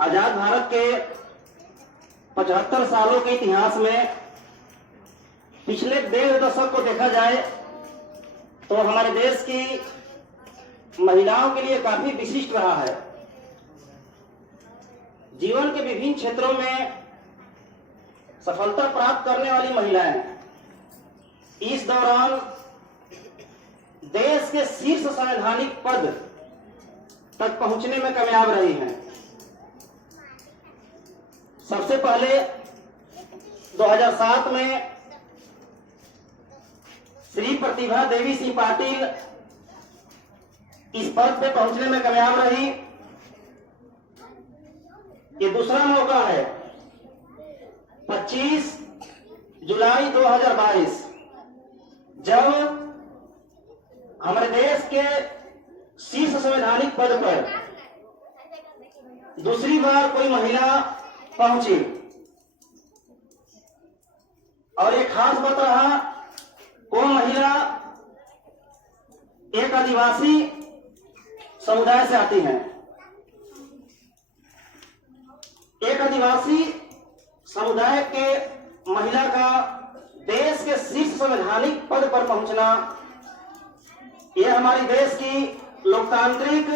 आजाद भारत के 75 सालों के इतिहास में पिछले 1.5 दशक को देखा जाए तो हमारे देश की महिलाओं के लिए काफी विशिष्ट रहा है। जीवन के विभिन्न क्षेत्रों में सफलता प्राप्त करने वाली महिलाएं इस दौरान देश के शीर्ष संवैधानिक पद तक पहुंचने में कामयाब रही हैं। सबसे पहले 2007 में श्री प्रतिभा देवी सिंह पाटिल इस पद पे पहुंचने में कामयाब रही। ये दूसरा मौका है। 25 जुलाई 2022 जब हमारे देश के शीर्ष संवैधानिक पद पर दूसरी बार कोई महिला पहुंची और एक खास बात रहा, वो महिला एक आदिवासी समुदाय से आती हैं। एक आदिवासी समुदाय के महिला का देश के शीर्ष संवैधानिक पद पर पहुंचना यह हमारे देश की लोकतांत्रिक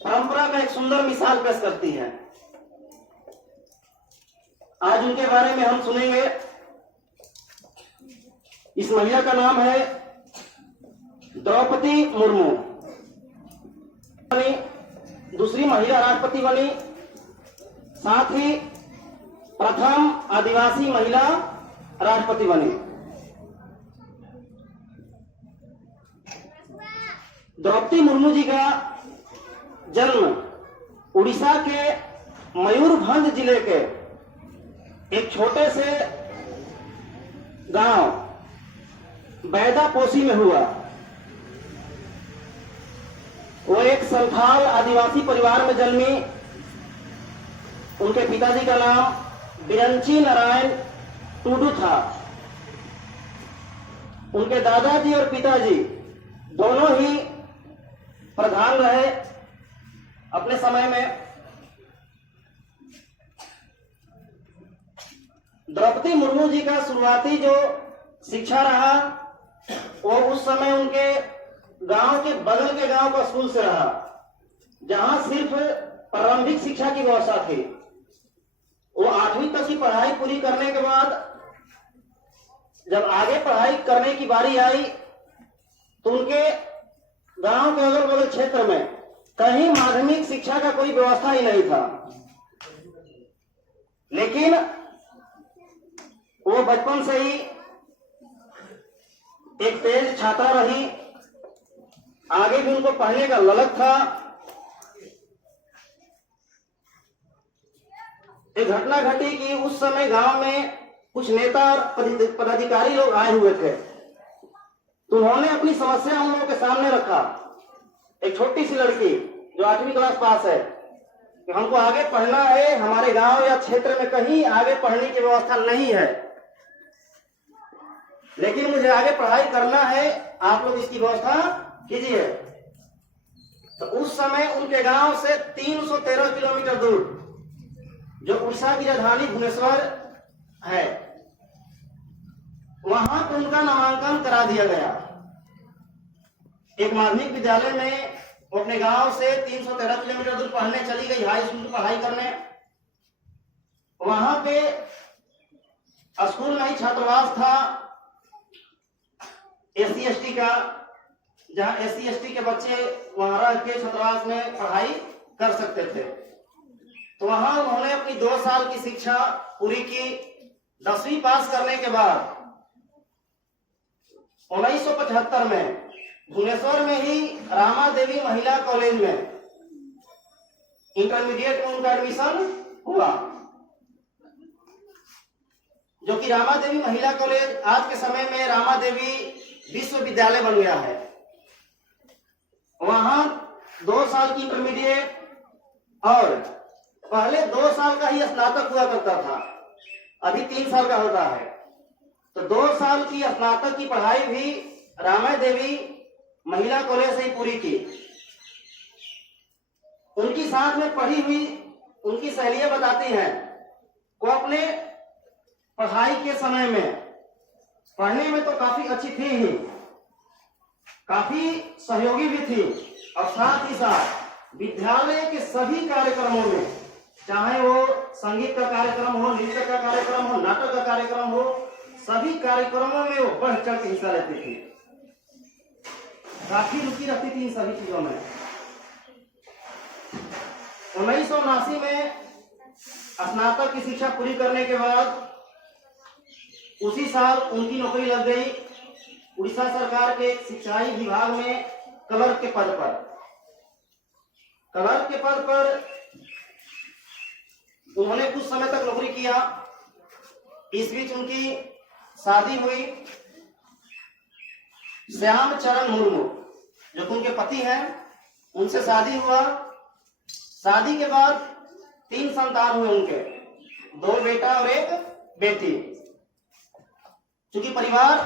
परंपरा का एक सुंदर मिसाल पेश करती है। आज उनके बारे में हम सुनेंगे। इस महिला का नाम है द्रौपदी मुर्मू। दूसरी महिला राष्ट्रपति बनी, साथ ही प्रथम आदिवासी महिला राष्ट्रपति बनी। द्रौपदी मुर्मू जी का जन्म उड़ीसा के मयूरभंज जिले के एक छोटे से गांव बैदापोशी में हुआ। वो एक संथाल आदिवासी परिवार में जन्मी। उनके पिताजी का नाम बिरंची नारायण टूडू था। उनके दादाजी और पिताजी दोनों ही प्रधान रहे अपने समय में। द्रौपदी मुर्मू जी का शुरुआती जो शिक्षा रहा वो उस समय उनके गांव के बगल के गांव का स्कूल से रहा, जहां सिर्फ प्रारंभिक शिक्षा की व्यवस्था थी। वो 8वीं तक की पढ़ाई पूरी करने के बाद जब आगे पढ़ाई करने की बारी आई तो उनके गांव के अगल बगल क्षेत्र में कहीं माध्यमिक शिक्षा का कोई व्यवस्था ही नहीं था। लेकिन वो बचपन से ही एक तेज छात्रा रही। आगे भी उनको पढ़ने का ललक था। एक घटना घटी कि उस समय गांव में कुछ नेता और पदाधिकारी लोग आए हुए थे, तो उन्होंने अपनी समस्या उन लोगों के सामने रखा। एक छोटी सी लड़की जो 8वीं क्लास पास है कि हमको आगे पढ़ना है, हमारे गांव या क्षेत्र में कहीं आगे पढ़ने की व्यवस्था नहीं है, लेकिन मुझे आगे पढ़ाई करना है, आप लोग इसकी व्यवस्था कीजिए। तो उस समय उनके गांव से 313 किलोमीटर दूर जो उड़ीसा की राजधानी भुवनेश्वर है, वहां पर उनका नामांकन करा दिया गया। एक माध्यमिक विद्यालय में वो अपने गांव से 313 किलोमीटर दूर पढ़ने चली गई, हाई स्कूल की पढ़ाई करने। वहां पे स्कूल में ही छात्रावास था SC/ST का, जहां SC/ST के बच्चे वहां रह के छात्रावास में पढ़ाई कर सकते थे। तो वहां उन्होंने अपनी 2 साल की शिक्षा पूरी की। 10वीं पास करने के बाद 1975 में भुवनेश्वर में ही रामा देवी महिला कॉलेज में इंटरमीडिएट में उनका एडमिशन हुआ, जो कि रामा देवी महिला कॉलेज आज के समय में रामा देवी विश्वविद्यालय बन गया है। वहां 2 साल की इंटरमीडिएट और पहले 2 साल का ही स्नातक हुआ करता था, अभी 3 साल का होता है। तो 2 साल की स्नातक की पढ़ाई भी रामा देवी महिला कॉलेज से ही पूरी की। उनकी साथ में पढ़ी हुई उनकी सहेलियां बताती हैं वो अपने पढ़ाई के समय में पढ़ने में तो काफी अच्छी थी ही, काफी सहयोगी भी थी, और साथ ही साथ विद्यालय के सभी कार्यक्रमों में, चाहे वो संगीत का कार्यक्रम हो, नृत्य का कार्यक्रम हो, नाटक का कार्यक्रम हो, सभी कार्यक्रमों में वो बढ़ चढ़ के हिस्सा लेती थी। काफी रुचि रखती थी इन सभी चीजों में। 1979 में स्नातक की शिक्षा पूरी करने के बाद उसी साल उनकी नौकरी लग गई उड़ीसा सरकार के सिंचाई विभाग में क्लर्क के पद पर। क्लर्क के पद पर उन्होंने कुछ समय तक नौकरी किया। इस बीच उनकी शादी हुई श्याम चरण मुर्मू, जो उनके पति हैं, उनसे शादी हुआ। शादी के बाद 3 संतान हुए उनके, 2 बेटा और 1 बेटी। चूंकि परिवार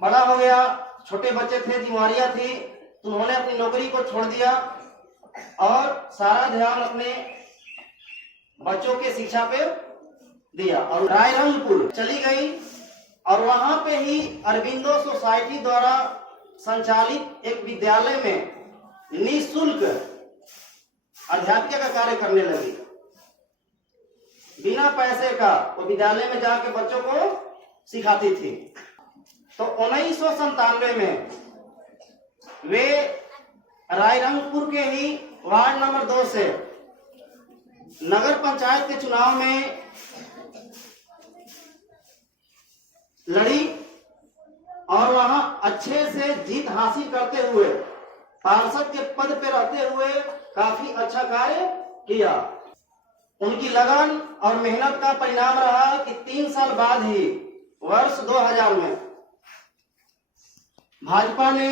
बड़ा हो गया, छोटे बच्चे थे, जिम्मेवारियां थी, तो उन्होंने अपनी नौकरी को छोड़ दिया और सारा ध्यान अपने बच्चों के शिक्षा पे दिया और रायरंगपुर चली गई। और वहां पे ही अरबिंदो सोसाइटी द्वारा संचालित एक विद्यालय में निःशुल्क अध्यापिका का कार्य करने लगी। बिना पैसे का वो विद्यालय में जाके बच्चों को सिखाती थी। तो 1997 में वे रायरंगपुर के ही वार्ड नंबर 2 से नगर पंचायत के चुनाव में लड़ी और वहां अच्छे से जीत हासिल करते हुए पार्षद के पद पर रहते हुए काफी अच्छा कार्य किया। उनकी लगन और मेहनत का परिणाम रहा कि 3 साल बाद ही वर्ष 2000 में भाजपा ने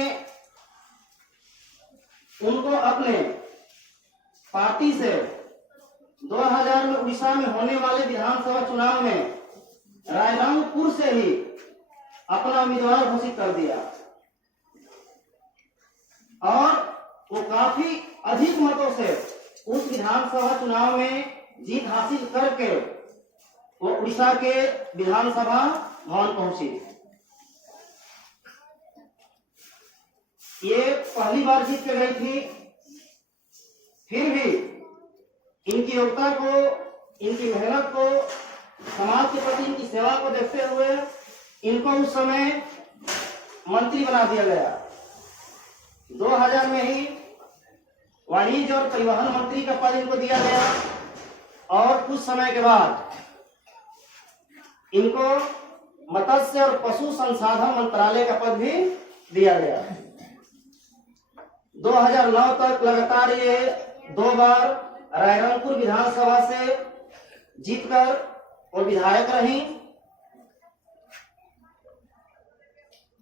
उनको अपने पार्टी से 2000 में उड़ीसा में होने वाले विधानसभा चुनाव में रायरंगपुर से ही अपना उम्मीदवार घोषित कर दिया और वो काफी अधिक मतों से उस विधानसभा चुनाव में जीत हासिल करके वो उड़ीसा के विधानसभा भवन पहुंची। ये पहली बार जीत के गई थी, फिर भी इनकी योग्यता को, इनकी मेहनत को, समाज के प्रति इनकी सेवा को देखते हुए इनको उस समय मंत्री बना दिया गया। 2000 में ही वाणिज्य और परिवहन मंत्री का पद इनको दिया गया और कुछ समय के बाद इनको मत्स्य और पशु संसाधन मंत्रालय का पद भी दिया गया। 2009 तक लगातार ये 2 बार रायरंगपुर विधानसभा से जीतकर और विधायक रही।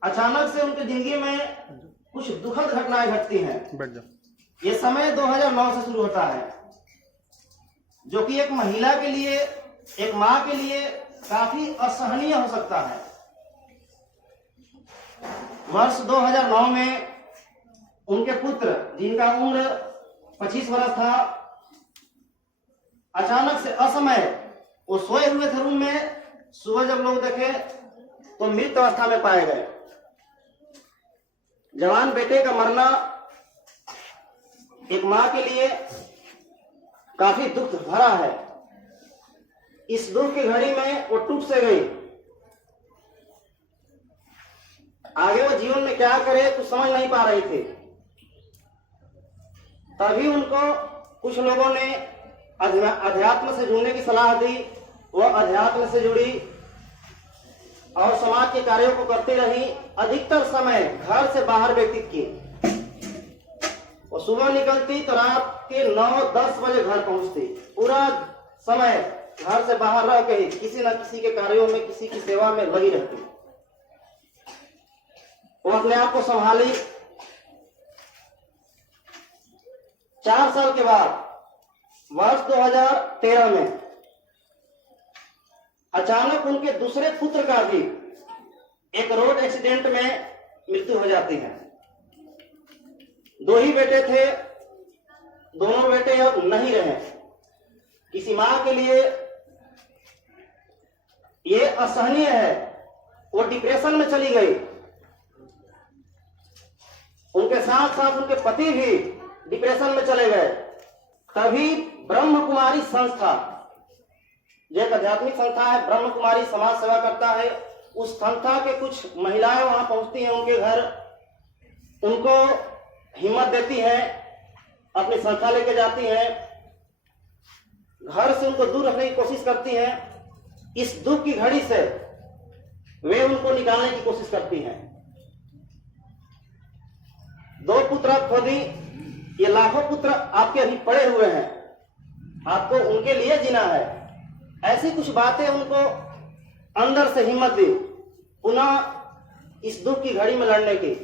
अचानक से उनकी जिंदगी में कुछ दुखद घटनाएं घटती हैं। ये समय 2009 से शुरू होता है, जो कि एक महिला के लिए, एक मां के लिए काफी असहनीय हो सकता है। वर्ष 2009 में उनके पुत्र, जिनका उम्र 25 वर्ष था, अचानक से असमय वो सोए हुए थे रूम में। सुबह जब लोग देखे तो मृत अवस्था में पाए गए। जवान बेटे का मरना एक मां के लिए काफी दुख भरा है। इस दुख की घड़ी में वो टूट से गई। आगे वो जीवन में क्या करे कुछ समझ नहीं पा रही थी। तभी उनको कुछ लोगों ने अध्यात्म से जुड़ने की सलाह दी। वह अध्यात्म से जुड़ी और समाज के कार्यों को करती रही। अधिकतर समय घर से बाहर व्यतीत की। वो सुबह निकलती तो रात के 9-10 बजे घर पहुंचती। पूरा समय घर से बाहर रह के ही किसी न किसी के कार्यों में, किसी की सेवा में लगी रहती। वो अपने आप को संभाली। 4 साल के बाद वर्ष 2013 में अचानक उनके दूसरे पुत्र का भी एक रोड एक्सीडेंट में मृत्यु हो जाती है। 2 ही बेटे थे, दोनों बेटे अब नहीं रहे। किसी माँ के लिए ये असहनीय है। वो डिप्रेशन में चली गई, उनके साथ साथ उनके पति भी डिप्रेशन में चले गए। तभी ब्रह्म कुमारी संस्था, जो एक आध्यात्मिक संस्था है, ब्रह्म कुमारी समाज सेवा करता है, उस संस्था के कुछ महिलाएं वहां पहुंचती हैं उनके घर, उनको हिम्मत देती हैं, अपनी संस्था लेके जाती हैं, घर से उनको दूर रखने की कोशिश करती हैं। इस दुख की घड़ी से वे उनको निकालने की कोशिश करती हैं। 2 पुत्र खोदी, ये लाखों पुत्र आपके अभी पड़े हुए हैं, आपको उनके लिए जीना है। ऐसी कुछ बातें उनको अंदर से हिम्मत दी पुनः इस दुख की घड़ी में लड़ने की,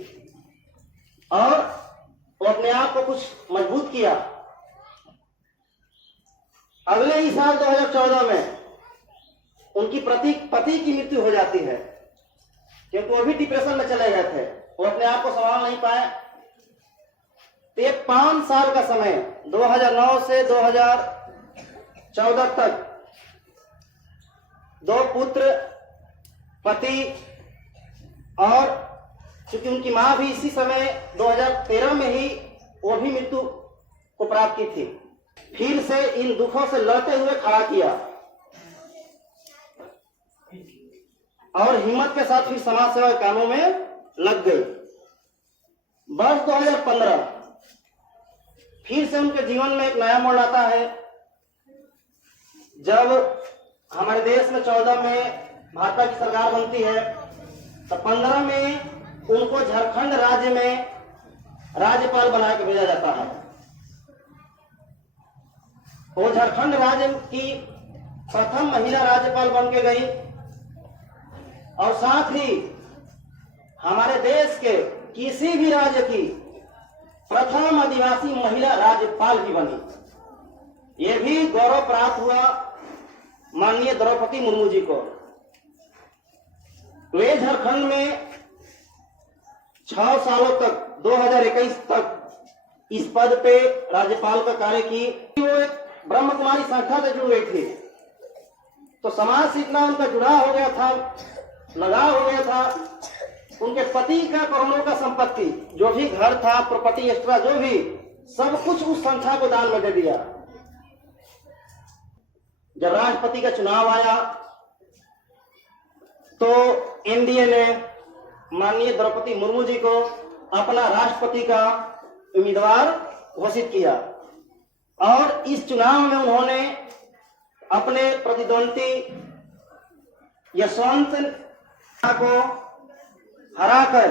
और वो अपने आप को कुछ मजबूत किया। अगले ही साल 2014 में उनकी पति की मृत्यु हो जाती है, क्योंकि वो भी डिप्रेशन में चले गए थे, वो अपने आप को संभाल नहीं पाए। तो ये 5 साल का समय, 2009 से 2014 तक 2 पुत्र, पति, और क्योंकि उनकी मां भी इसी समय 2013 में ही वो भी मृत्यु को प्राप्त की थी, फिर से इन दुखों से लड़ते हुए खड़ा किया और हिम्मत के साथ फिर समाज सेवा के कामों में लग गई। वर्ष 2015 फिर से उनके जीवन में एक नया मोड़ आता है, जब हमारे देश में 14 में भाजपा की सरकार बनती है, तो 15 में उनको झारखंड राज्य में राज्यपाल बना के भेजा जाता है। वो झारखंड राज्य की प्रथम महिला राज्यपाल बन के गई, और साथ ही हमारे देश के किसी भी राज्य की प्रथम आदिवासी महिला राज्यपाल भी बनी। ये भी गौरव प्राप्त हुआ माननीय द्रौपदी मुर्मू जी को। वे झारखंड में 6 सालों तक 2021 तक इस पद पे राज्यपाल का कार्य की। वो एक ब्रह्म कुमारी संस्था से जुड़ गई थी, तो समाज से इतना उनका जुड़ाव हो गया था, लगाव हो गया था। उनके पति का करोड़ों का संपत्ति, जो भी घर था, प्रॉपर्टी एक्स्ट्रा जो भी, सब कुछ उस संस्था को दान में दे दिया। जब राष्ट्रपति का चुनाव आया तो एनडीए ने माननीय द्रौपदी मुर्मू जी को अपना राष्ट्रपति का उम्मीदवार घोषित किया, और इस चुनाव में उन्होंने अपने प्रतिद्वंदी यशवंत को हराकर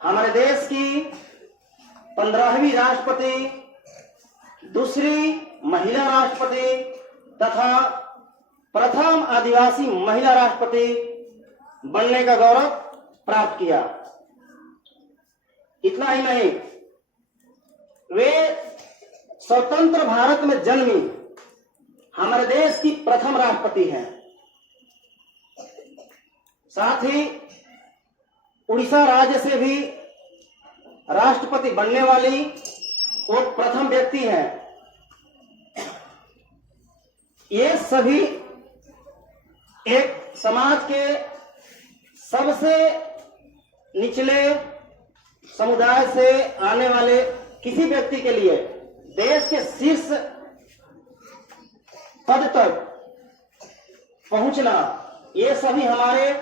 हमारे देश की 15वीं राष्ट्रपति, दूसरी महिला राष्ट्रपति तथा प्रथम आदिवासी महिला राष्ट्रपति बनने का गौरव प्राप्त किया। इतना ही नहीं, वे स्वतंत्र भारत में जन्मी हमारे देश की प्रथम राष्ट्रपति हैं। साथ ही उड़ीसा राज्य से भी राष्ट्रपति बनने वाली वो प्रथम व्यक्ति हैं। ये सभी एक समाज के सबसे निचले समुदाय से आने वाले किसी व्यक्ति के लिए देश के शीर्ष पद तक पहुंचना, ये सभी हमारे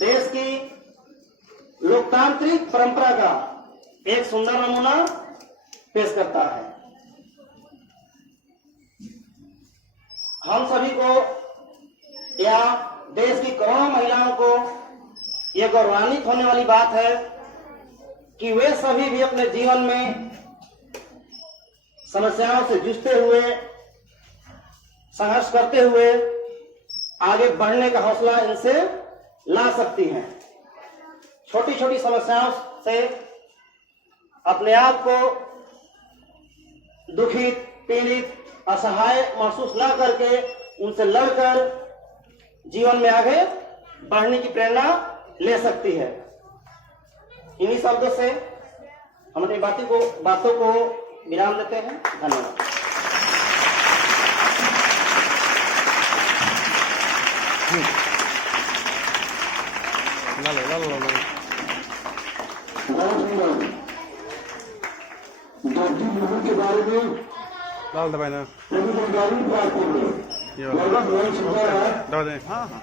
देश की लोकतांत्रिक परंपरा का एक सुंदर नमूना पेश करता है। हम सभी को या देश की करोड़ों महिलाओं को यह गौरवान्वित होने वाली बात है कि वे सभी भी अपने जीवन में समस्याओं से जूझते हुए, संघर्ष करते हुए आगे बढ़ने का हौसला इनसे ला सकती हैं। छोटी छोटी समस्याओं से अपने आप को दुखित, पीड़ित, असहाय महसूस न करके उनसे लड़कर जीवन में आगे बढ़ने की प्रेरणा ले सकती है। इन्हीं शब्दों से हम अपनी बातों को विराम देते हैं। धन्यवाद। ला लो ला लो ला लो। के बारे में लाल दबाए ना जानकारी प्राप्त हो गई। ये वाला दबा दें। हाँ हाँ